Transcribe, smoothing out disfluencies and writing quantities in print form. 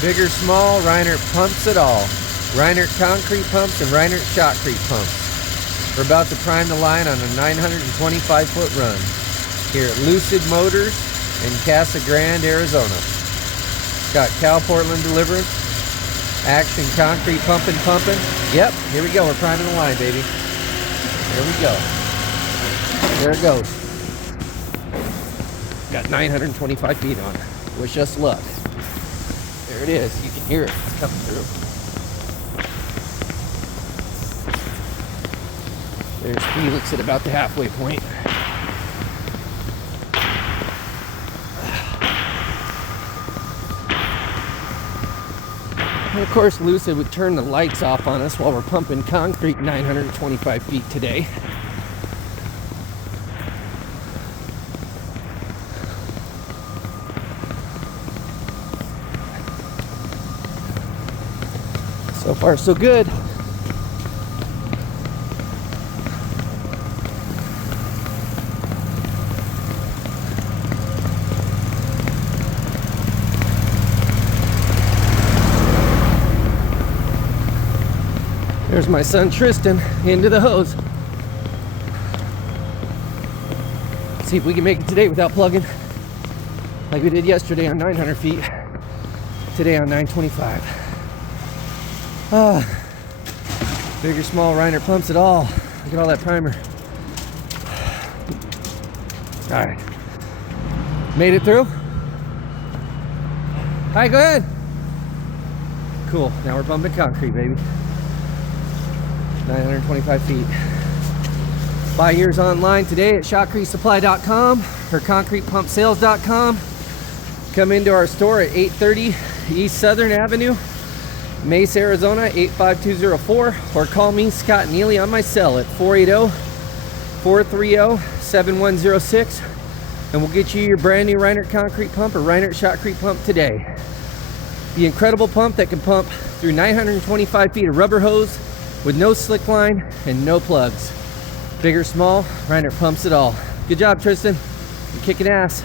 Big or small, Reinert pumps it all. Reinert concrete pumps and Reinert shotcrete pumps. We're about to prime the line on a 925-foot run here at Lucid Motors in Casa Grande, Arizona. Got Cal Portland delivering. Action concrete pumping. Yep, here we go. We're priming the line, baby. Here we go. There it goes. Got 925 feet on. Wish us luck. There it is. You can hear it. It's coming through. There's Felix at about the halfway point. And of course, Lucid would turn the lights off on us while we're pumping concrete 925 feet today. So far, so good. There's my son Tristan into the hose. See if we can make it today without plugging, like we did yesterday on 900 feet. Today on 925. Big or small, Reinert pumps it all. Look at all that primer. All right, made it through. All right, go ahead. Cool. Now we're pumping concrete, baby. 925 feet. Buy yours online today at shotcretesupply.com or concretepumpsales.com. Come into our store at 830 East Southern Avenue, Mesa, Arizona 85204, or call me, Scott Neely, on my cell at 480-430-7106, and we'll get you your brand new Reinert concrete pump or Reinert shotcrete pump today. The incredible pump that can pump through 925 feet of rubber hose with no slickline and no plugs. Big or small, Reinert pumps it all. Good job, Tristan. You're kicking ass.